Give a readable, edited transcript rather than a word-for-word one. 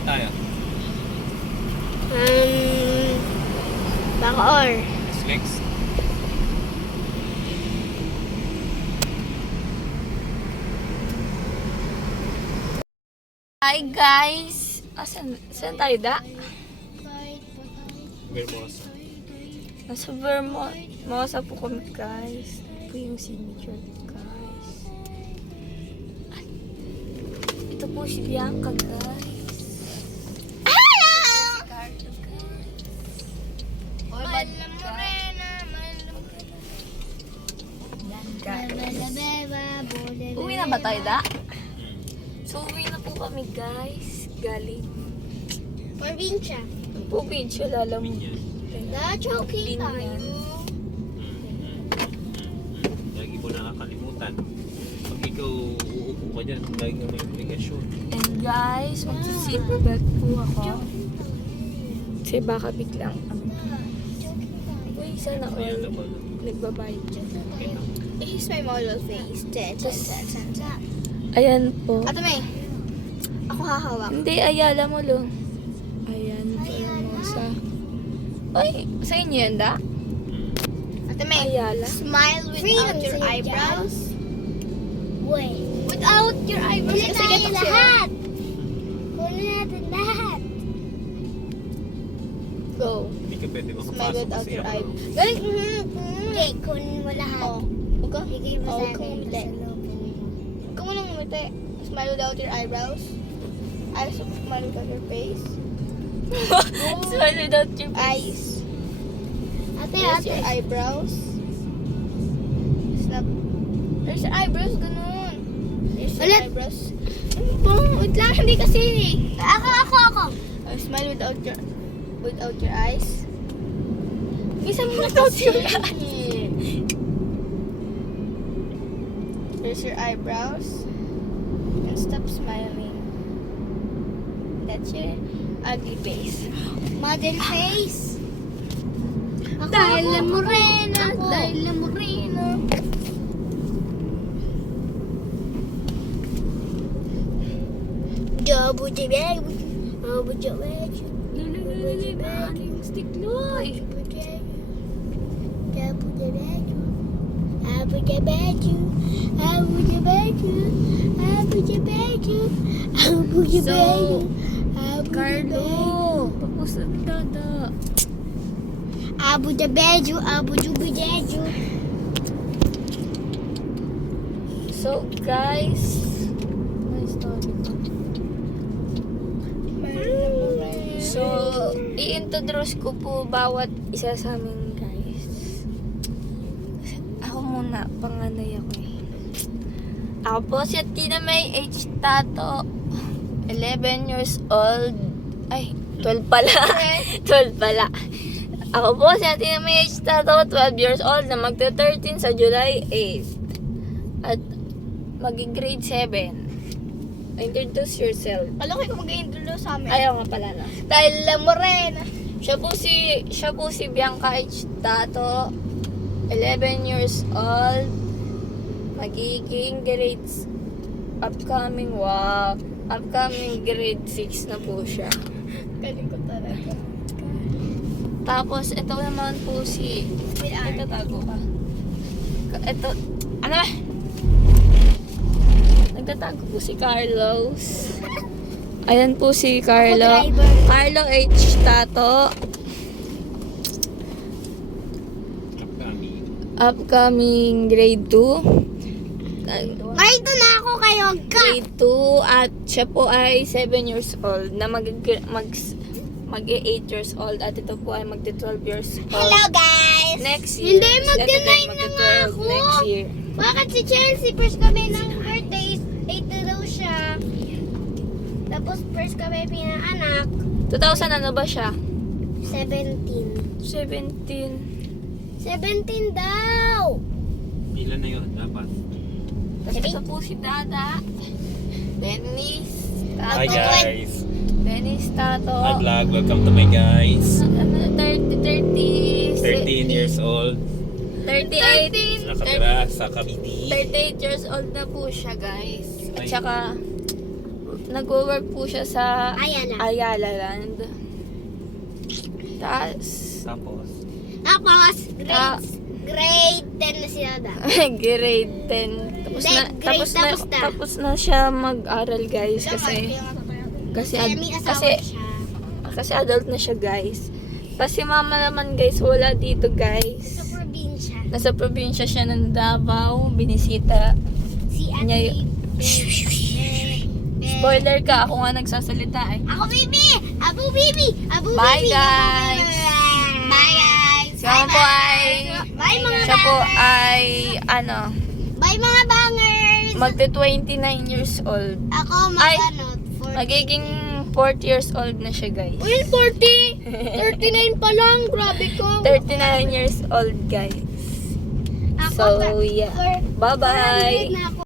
Saan tayo? Bacoor. Lex. Hi guys! Saan tayo da? Vermosa. Nasa Vermosa po kami guys. Ito po yung signature guys. Ay, ito po si Bianca guys. Hello! Si Carlo guys. Oh, malam mo rin yan guys. Uwi na ba tayo da? So uwi na po kami guys. Galing Probinsya. probinsya lalam. That's okay Binyan. tayo. Lagi mo nakakalimutan. Pag ikaw uupo ka dyan, lagi mo may obligasyon. And guys, magsiseatbelt po ako. Kasi baka biglang uy, sana Kaya all naman. nagbabayad dyan. Okay na. This is my model face. Ayan po. Ate May, ako hahawak. Hindi, Ayala mo lo. Ayan, Vermosa. Ay, sa inyo yan da? Ate May, Ayala. smile without your eyebrows. Wait. Without your eyebrows. Kasi ganito lahat. Kunin natin lahat. Go. Hindi ka pwede Smile makapasok without kasi your ako. eyebrows. Galing. Okay, kunin mo lahat. Oh. Huwag ka. Higay mo Oh, sa huwag kang umiti. Huwag ka munang umiti. Smile without your eyebrows. Eyes, smile without your face. Smile without your Eyes. There's your eyebrows. Snap. There's your eyebrows, ganun. There's your eyebrows. Ano ba? Wait lang, hindi kasi. Ako. Smile without your eyes. Isa mo na kasi. There's your eyebrows. And stop smiling. That's your ugly face. Model face. Dahil la morena. Jabo de bego. Abo de bego. aking stick loy. Jabo de bego. Abo de bego. Abo de bego. Abo de bego. Abo de So, bego. Carlo, tapos ang dada. Abu de beijo, abu de beijo. So guys, may story ko. So, i-introduce ko po bawat isa sa amin guys. Ako muna, panganay ako eh. Ako po si Tina May H. Tato, 11 years old. Ay, 12 pala. 12 pala. Ako po si Tina May H. Tato, 12 years old na magta-13 sa July 8. At mag-grade 7. Introduce yourself. Alam ko kung mag-introduce sa amin. Ayaw nga pala na. Dahil la morena. Siya po si Bianca H. Tato, 11 years old. Magiging grades upcoming grade 6 na po siya. Galing ko talaga. Tapos ito naman po si nagtatago ka. Ito ano ba? Nagtatago po si Carlos. Ayan po si Carlo. Carlo H. Tato. Upcoming grade 2. Marito na ako kayo. Grade 2 at siya po ay 7 years old na mag-8 years old at ito po ay magti-12 years old. Hello guys. Next year. Hindi, magda-9 na nga magti-12 ako. next year. Bakit si Chelsea first kami ng birthday? 8 na daw siya. Tapos first kami pinaanak. 2000 ano ba siya? 17. 17. 17 daw. Ilan na yun, dapat? Tapos ito po si Dada. Dennis. Hi Tato. guys! Dennis Tato. Hi vlog, welcome to my guys. 13 years old. 38. Nakatira sa Cavite. 38 years old na po siya guys. At Ay. saka nag-work po siya sa Ayala. Ayala Land. Tapos, Tapos, grade 10 na si Dada. grade 10. Tapos Hindi, na, grade tapos na, tapos na. tapos na siya mag-aral, guys. Kasi May asawa siya. kasi adult na siya, guys. Tapos si mama naman, guys, wala dito, guys. Sa probinsya. Nasa probinsya siya ng Davao, binisita. Si Ate. Niya Spoiler ka, ako nga nagsasalita eh. Ako, Bibi! Abu, Bibi! Abu, Bye, Bibi! guys! Bye, guys! Siya po ay, Bye, mga siya po bangers! ay, Bye, mga bangers! magte-29 years old. Ako, Ay, 40. Magiging 40 years old na siya, guys. Uy, 40! 39 pa lang, grabe ko. 39 years old, guys. Ako, So, yeah. Bye-bye! na ako.